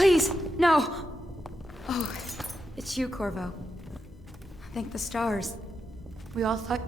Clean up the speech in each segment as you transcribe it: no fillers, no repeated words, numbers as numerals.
Please, no! Oh, it's you, Corvo. Thank the stars. We all thought...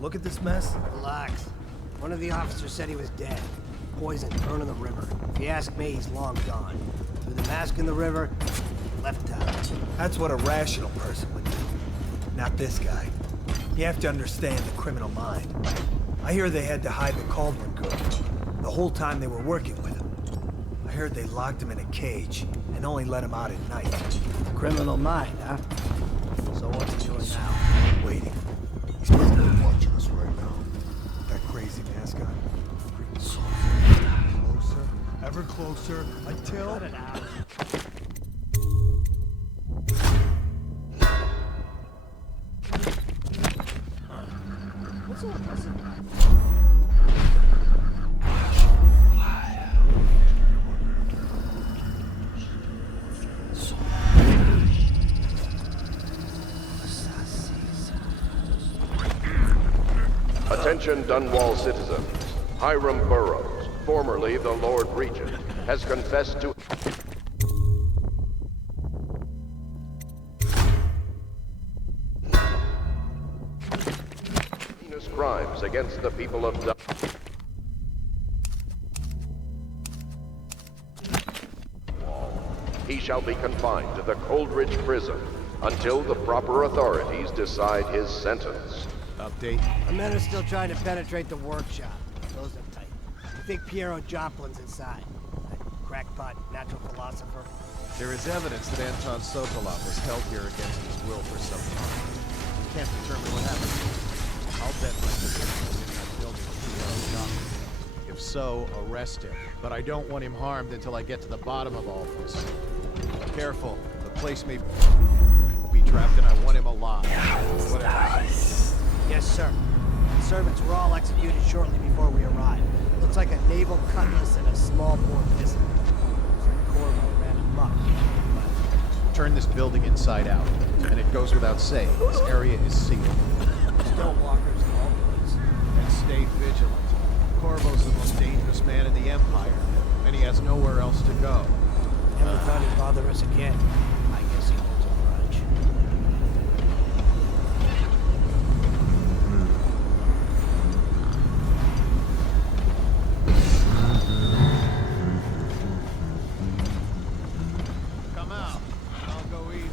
Look at this mess. Relax. One of the officers said he was dead. Poisoned, thrown in the river. If you ask me, he's long gone. Threw the mask in the river, left town. That's what a rational person would do. Not this guy. You have to understand the criminal mind. I hear they had to hide the Cauldron girl the whole time they were working with him. I heard they locked him in a cage and only let him out at night. Criminal mind, huh? So what's he doing now? Waiting. He's probably watching us right now. That crazy mask on. Closer, ever closer, until... Cut it out. What's all this? Attention Dunwall citizens. Hiram Burroughs, formerly the Lord Regent, has confessed to heinous crimes against the people of Dunwall. He shall be confined to the Coldridge prison until the proper authorities decide his sentence. Update. The men are still trying to penetrate the workshop. Close up tight. You think Piero Joplin's inside? That crackpot natural philosopher? There is evidence that Anton Sokolov was held here against his will for some time. We can't determine what happened to him. I'll bet my position is in that building with Piero Joplin. If so, arrest him. But I don't want him harmed until I get to the bottom of all this. Careful. The place may be trapped and I want him alive. Whatever. Yes, sir. The servants were all executed shortly before we arrived. Looks like a naval cutlass and a small bore pistol. Looks like Corvo ran amok. Turn this building inside out. And it goes without saying, this area is sealed. Stonewalkers and all police. And stay vigilant. Corvo's the most dangerous man in the Empire, and he has nowhere else to go. Never thought he'd bother us again. I guess he holds a grudge. Come out. I'll go easy.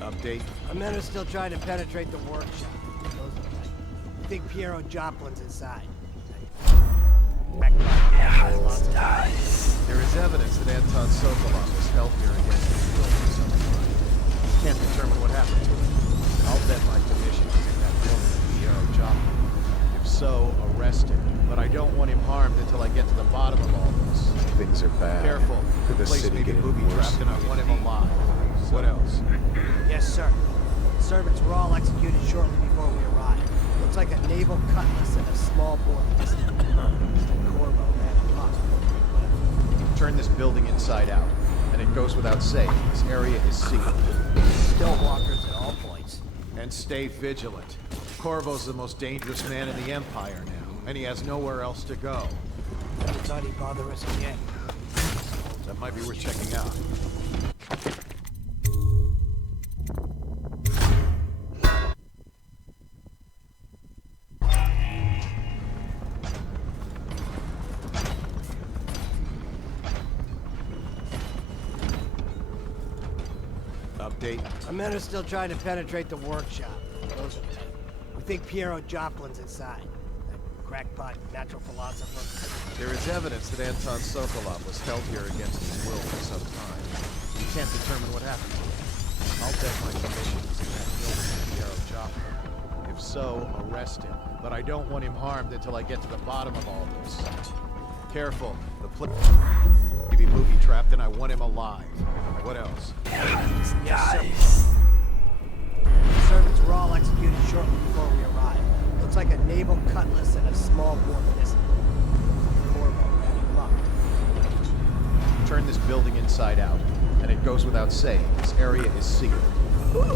Update. Our men are still trying to penetrate the workshop. Close up tight. You think Piero Joplin's inside? There is evidence that Anton Sokolov was held here against his will for some time. Can't determine what happened to him. I'll bet my commission is in that building with Piero Joplin. If so, arrest him. But I don't want him harmed until I get to the bottom of all this. Things are bad. Careful. Could The the place city may be get any booby-trapped and I want him alive. What else? Yes, sir. The servants were all executed shortly before we arrived. Looks like a naval cutlass and a small bore pistol. Corvo ran amok. Turn this building inside out. And it goes without saying, this area is sealed. Stonewalkers at all points. And stay vigilant. Corvo's the most dangerous man in the Empire now, and he has nowhere else to go. Never thought he'd bother us again. That might be worth checking out. update? Our men are still trying to penetrate the workshop. We think Piero Joplin's inside. That crackpot natural philosopher. There is evidence that Anton Sokolov was held here against his will for some time. We can't determine what happened to him. I'll bet my commission is in that building with Piero Joplin. If so, arrest him. But I don't want him harmed until I get to the bottom of all this. Careful. The maybe booby-trapped and I want him alive. What else? Yes, the servants were all executed shortly before we arrived. Looks like a naval cutlass and a small bore pistol. Corvo ran him up. Turn this building inside out. And it goes without saying, this area is sealed.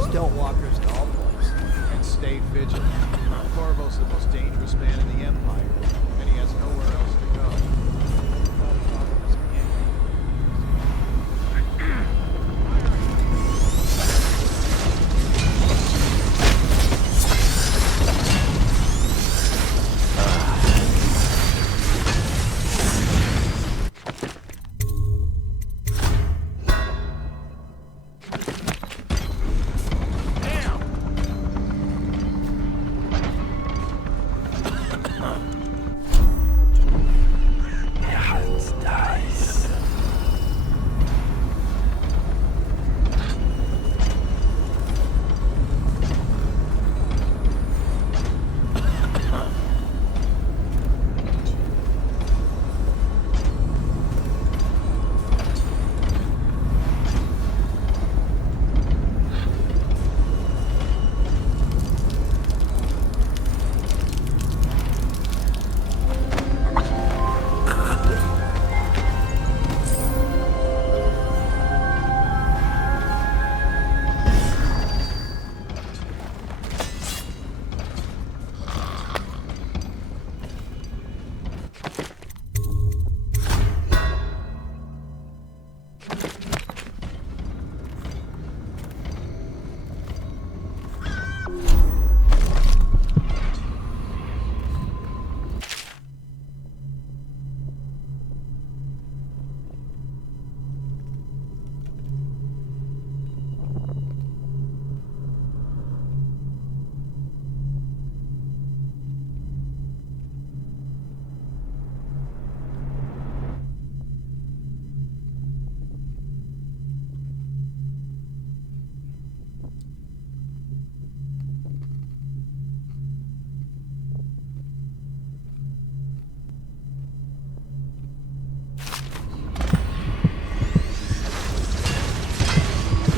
Still walkers to all points. And stay vigilant. Corvo's the most dangerous man in the Empire, and he has nowhere else to go.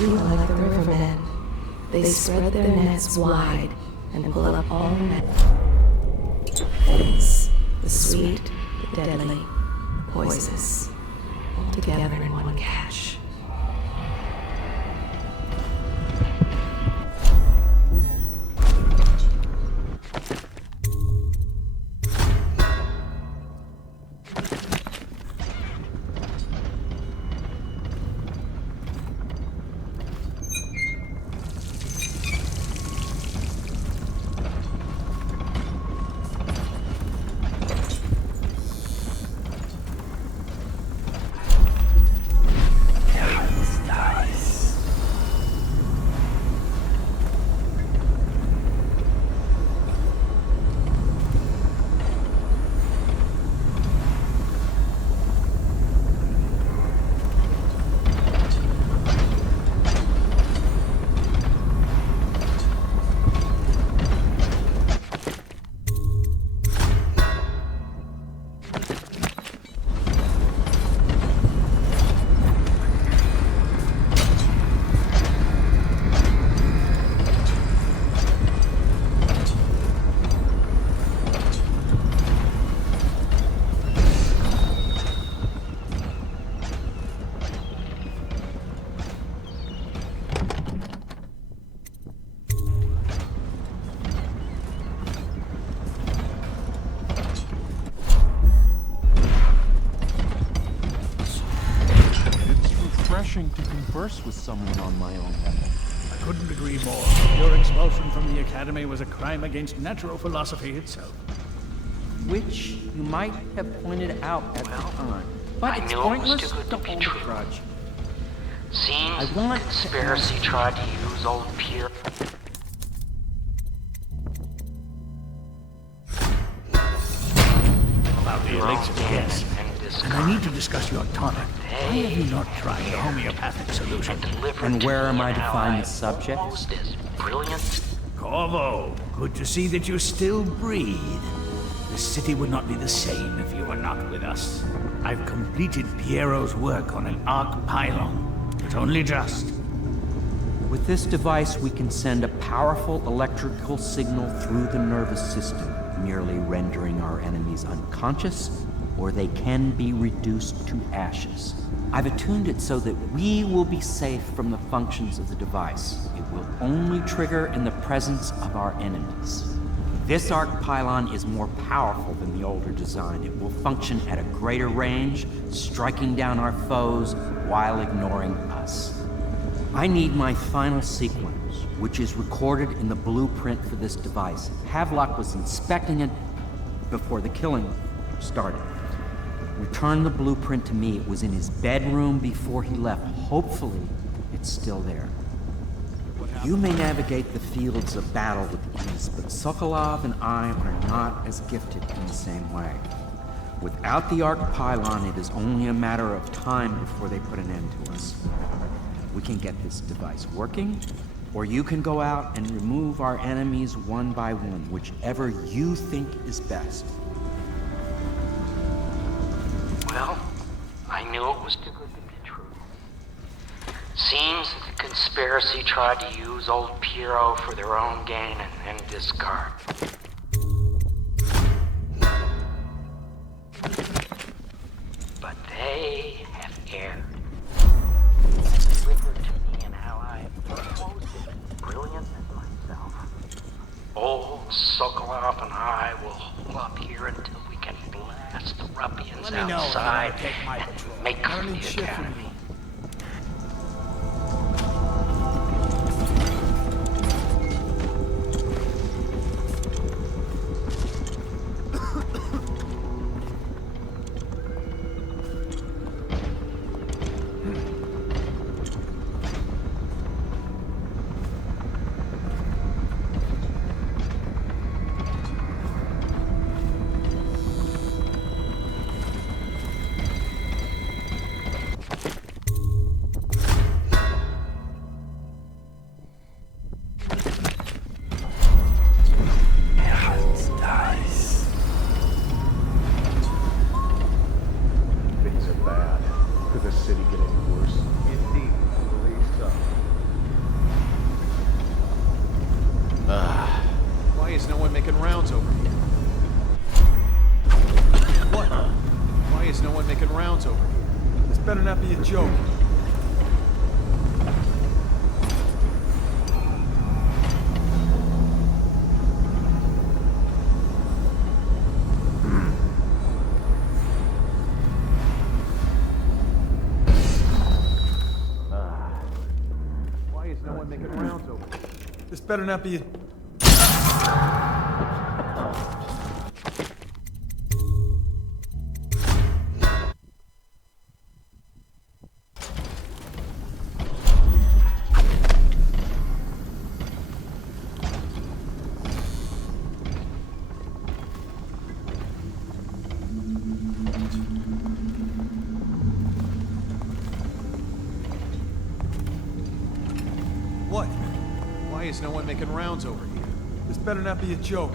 Like the rivermen, they spread their nets wide and pull up all net things, the sweet, the deadly, the poisonous, all together in one catch. To converse with someone on my own level. I couldn't agree more. Your expulsion from the Academy was a crime against natural philosophy itself. Which you might have pointed out at the time. But it's pointless to hold a grudge. Seems the conspiracy tried to use old Pierre. About the elixir, yes. And I need to discuss your tonic. Why have you not tried the homeopathic solution? And where am I to find the subject? Brilliant. Corvo, good to see that you still breathe. The city would not be the same if you were not with us. I've completed Piero's work on an arc pylon, but only just. With this device, we can send a powerful electrical signal through the nervous system, merely rendering our enemies unconscious, or they can be reduced to ashes. I've attuned it so that we will be safe from the functions of the device. It will only trigger in the presence of our enemies. This arc pylon is more powerful than the older design. It will function at a greater range, striking down our foes while ignoring us. I need my final sequence, which is recorded in the blueprint for this device. Havelock was inspecting it before the killing started. Return the blueprint to me. It was in his bedroom before he left. Hopefully, it's still there. You may navigate the fields of battle with ease, but Sokolov and I are not as gifted in the same way. Without the arc pylon, it is only a matter of time before they put an end to us. We can get this device working, or you can go out and remove our enemies one by one, whichever you think is best. Well, I knew it was too good to be true. Seems that the conspiracy tried to use old Piero for their own gain and discard. But they have erred. Delivered to me an ally almost as brilliant as myself. Old Sokolov and I will hold up here until we can blast the ruffians outside and make for the academy. This better not be a... What? Why is no one making rounds over here? This better not be a joke.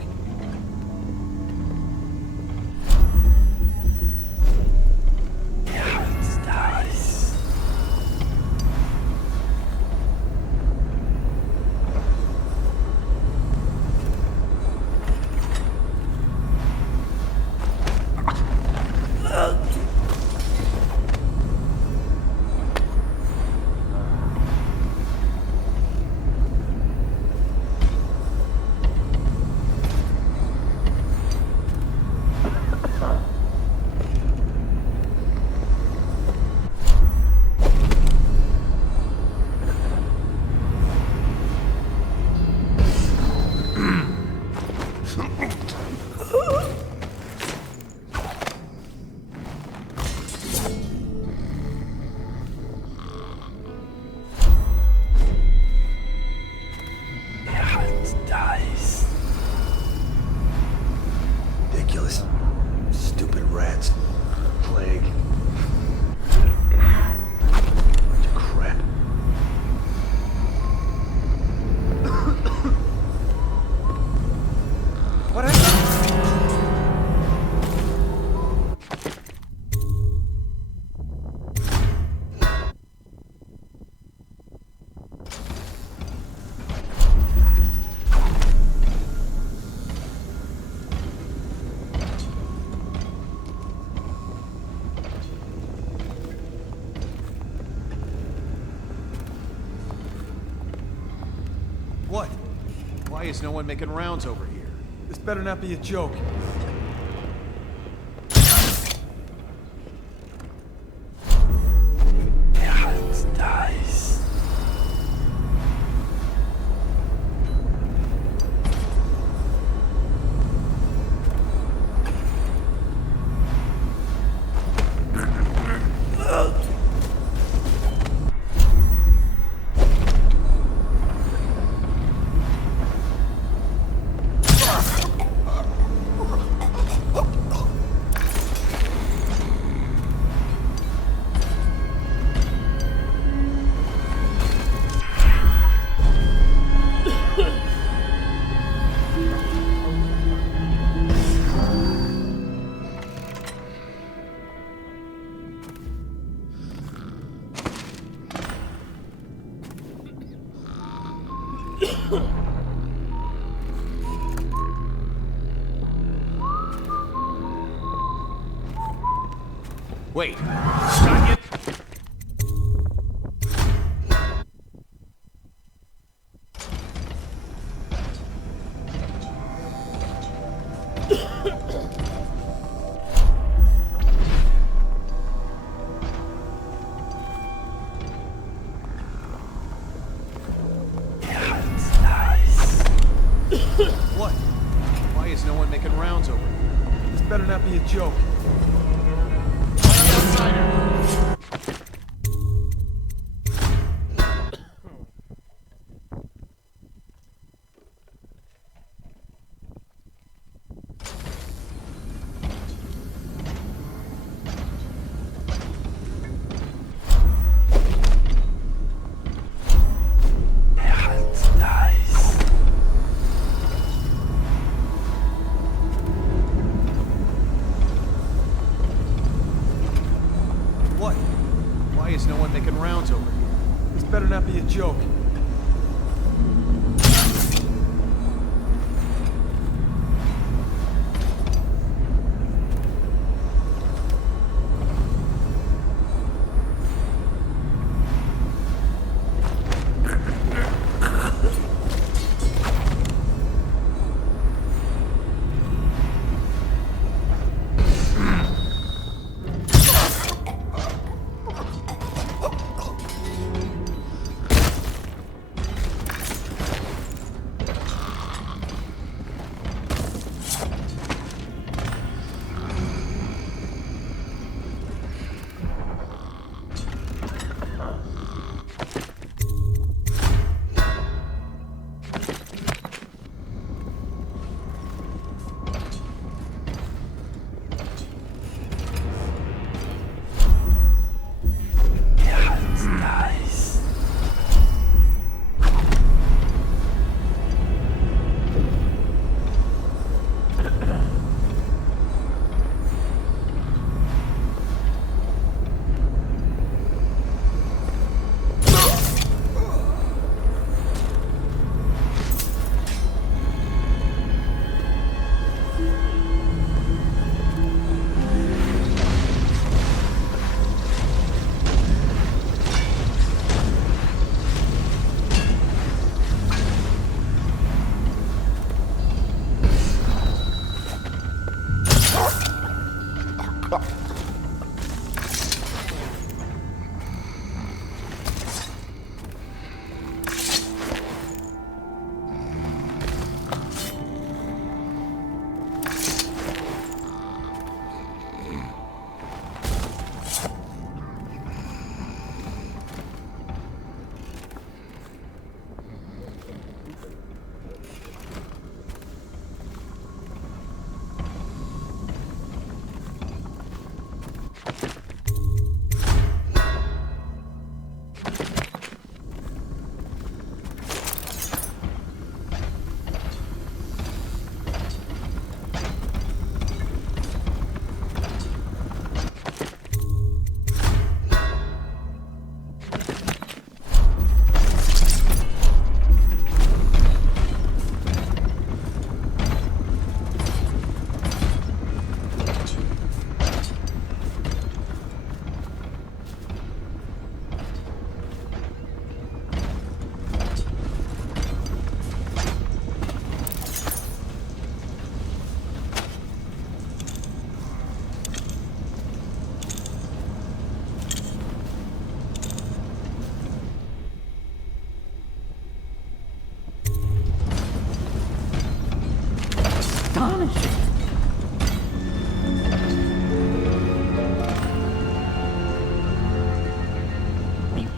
is no one making rounds over here? This better not be a joke. Wait, got it? What? Why is no one making rounds over here? This better not be a joke. What? Why is no one making rounds over here? This better not be a joke.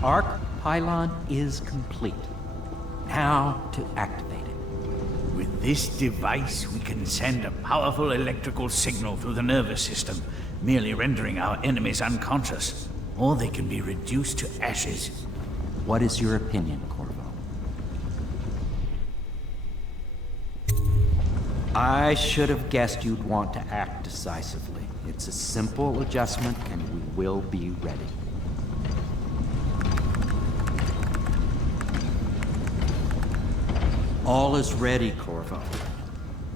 arc pylon is complete. Now to activate it. With this device, we can send a powerful electrical signal through the nervous system, merely rendering our enemies unconscious, or they can be reduced to ashes. What is your opinion, Corvo? I should have guessed you'd want to act decisively. It's a simple adjustment, and we will be ready. All is ready, Corvo.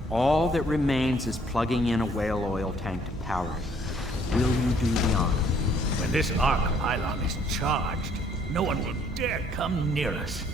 All that remains is plugging in a whale oil tank to power it. Will you do the honor? When this arc pylon is charged, no one will dare come near us.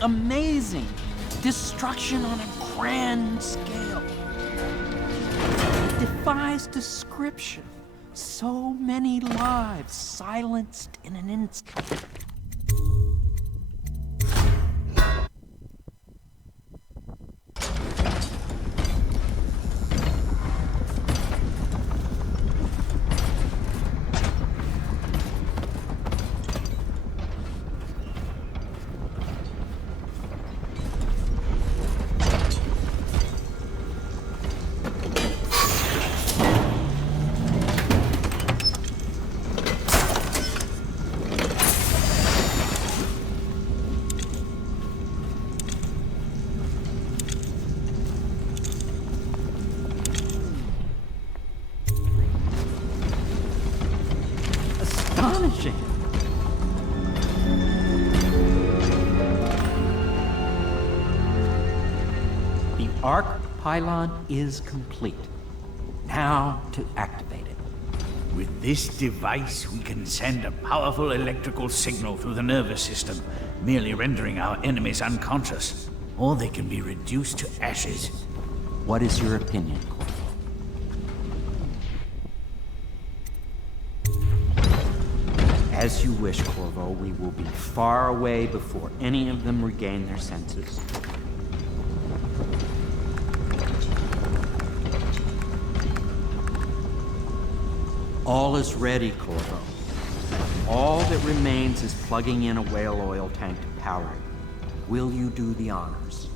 Amazing! Destruction on a grand scale. It defies description. So many lives silenced in an instant. Astonishing! The arc pylon is complete. Now to activate it. With this device, we can send a powerful electrical signal through the nervous system, merely rendering our enemies unconscious, or they can be reduced to ashes. What is your opinion, Corvo? As you wish, Corvo. We will be far away before any of them regain their senses. All is ready, Corvo. All that remains is plugging in a whale oil tank to power it. Will you do the honors?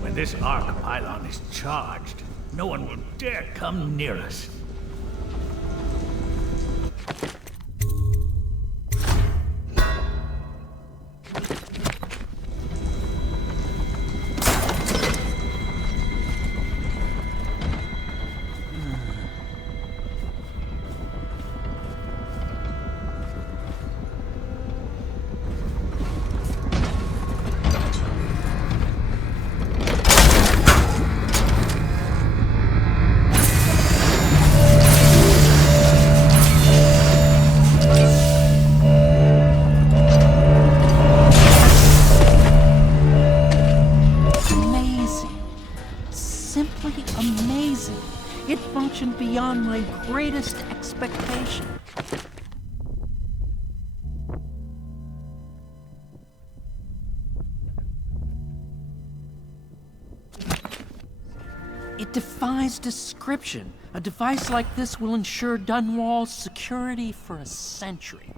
When this arc pylon is charged, no one will dare come near us. Beyond my greatest expectation. It defies description. A device like this will ensure Dunwall's security for a century.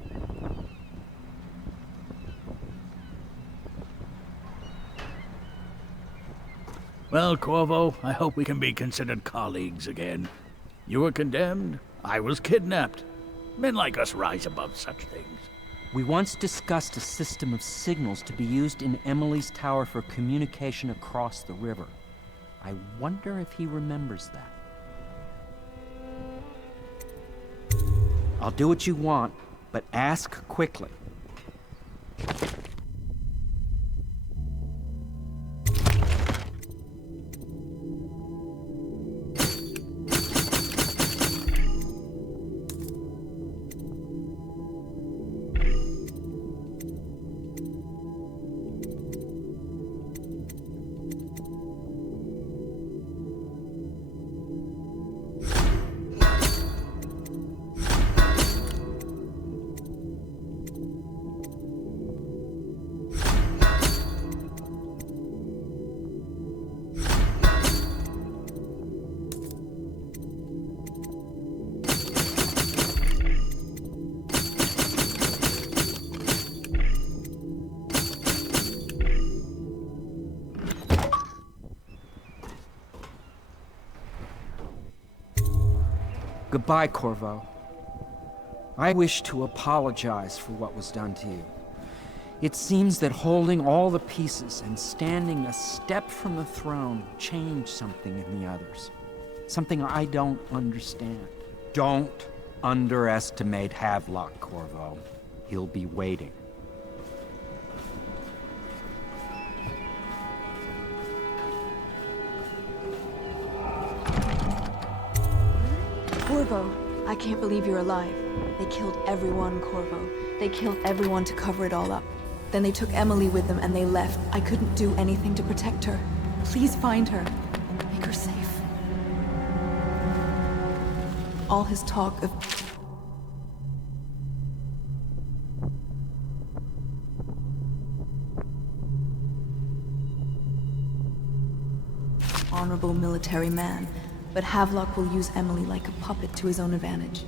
Well, Corvo, I hope we can be considered colleagues again. You were condemned. I was kidnapped. Men like us rise above such things. We once discussed a system of signals to be used in Emily's tower for communication across the river. I wonder if he remembers that. I'll do what you want, but ask quickly. Goodbye, Corvo. I wish to apologize for what was done to you. It seems that holding all the pieces and standing a step from the throne changed something in the others. Something I don't understand. Don't underestimate Havelock, Corvo. He'll be waiting. Corvo, I can't believe you're alive. They killed everyone, Corvo. They killed everyone to cover it all up. Then they took Emily with them and they left. I couldn't do anything to protect her. Please find her. Make her safe. All his talk of... honorable military man, but Havelock will use Emily like a puppet to his own advantage.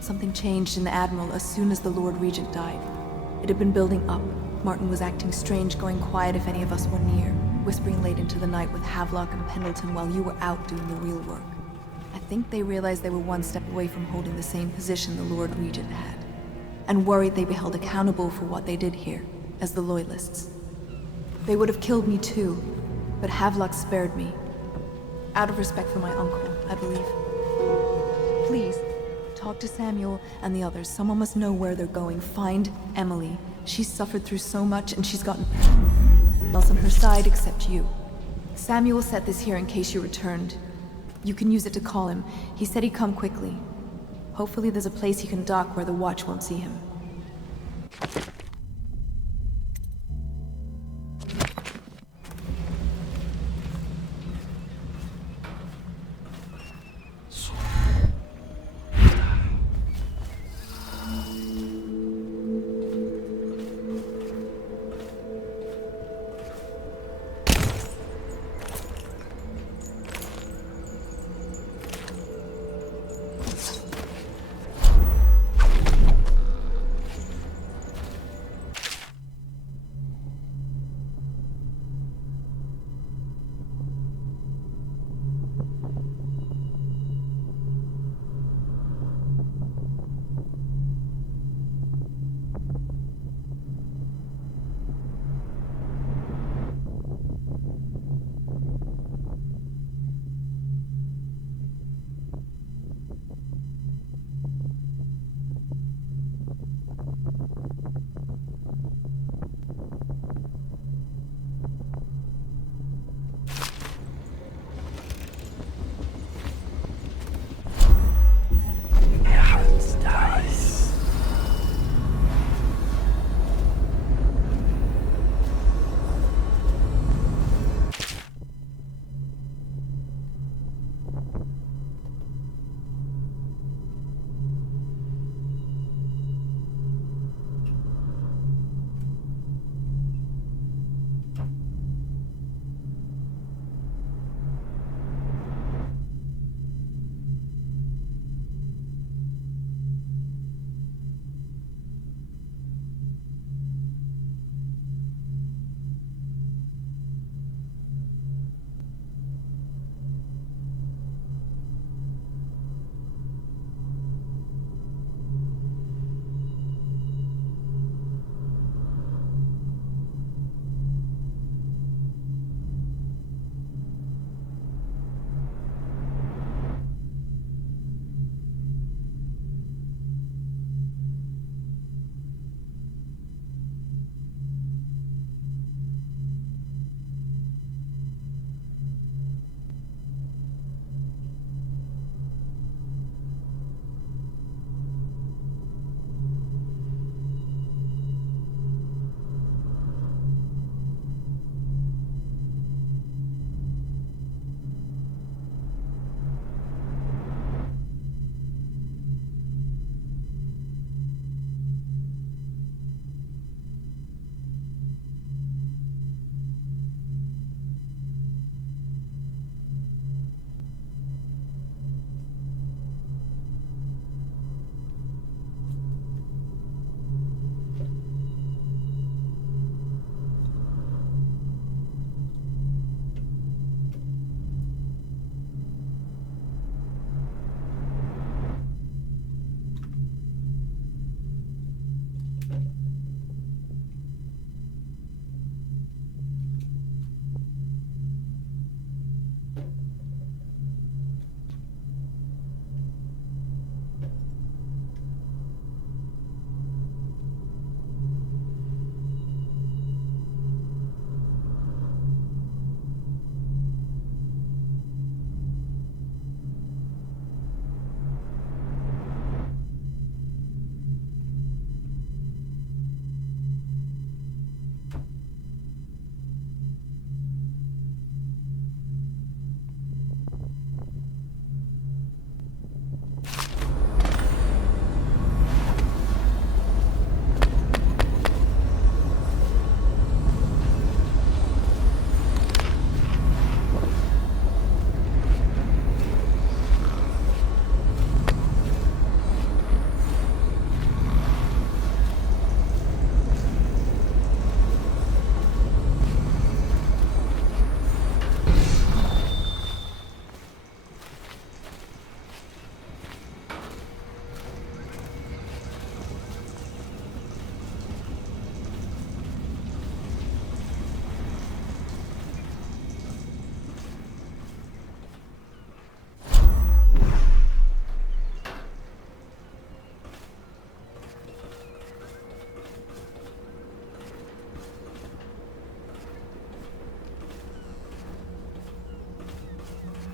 Something changed in the Admiral as soon as the Lord Regent died. It had been building up. Martin was acting strange, going quiet if any of us were near, whispering late into the night with Havelock and Pendleton while you were out doing the real work. I think they realized they were one step away from holding the same position the Lord Regent had, and worried they'd be held accountable for what they did here, as the Loyalists. They would have killed me too, but Havelock spared me. Out of respect for my uncle, I believe. Please, talk to Samuel and the others. Someone must know where they're going. Find Emily. She's suffered through so much and she's gotten else on her side except you. Samuel set this here in case you returned. You can use it to call him. He said he'd come quickly. Hopefully there's a place he can dock where the watch won't see him.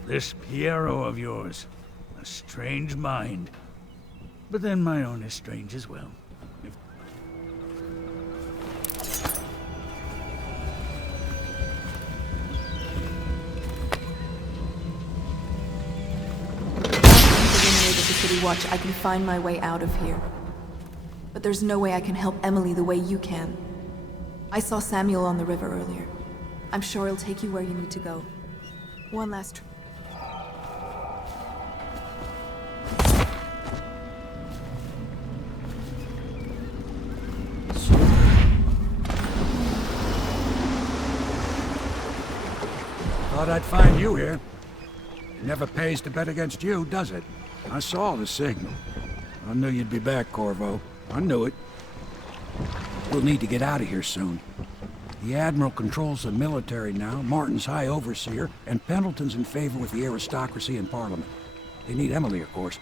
This Piero of yours, a strange mind. But then my own is strange as well. The City Watch, I can find my way out of here. But there's no way I can help Emily the way you can. I saw Samuel on the river earlier. I'm sure he'll take you where you need to go. One last trip. Thought I'd find you here. It never pays to bet against you, does it? I saw the signal. I knew you'd be back, Corvo. I knew it. We'll need to get out of here soon. The Admiral controls the military now, Martin's High Overseer, and Pendleton's in favor with the aristocracy and Parliament. They need Emily, of course.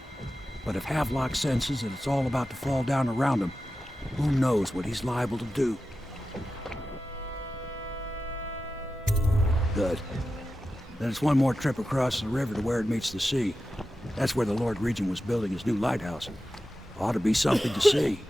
But if Havelock senses that it's all about to fall down around him, who knows what he's liable to do? Good. Then it's one more trip across the river to where it meets the sea. That's where the Lord Regent was building his new lighthouse. Ought to be something to see.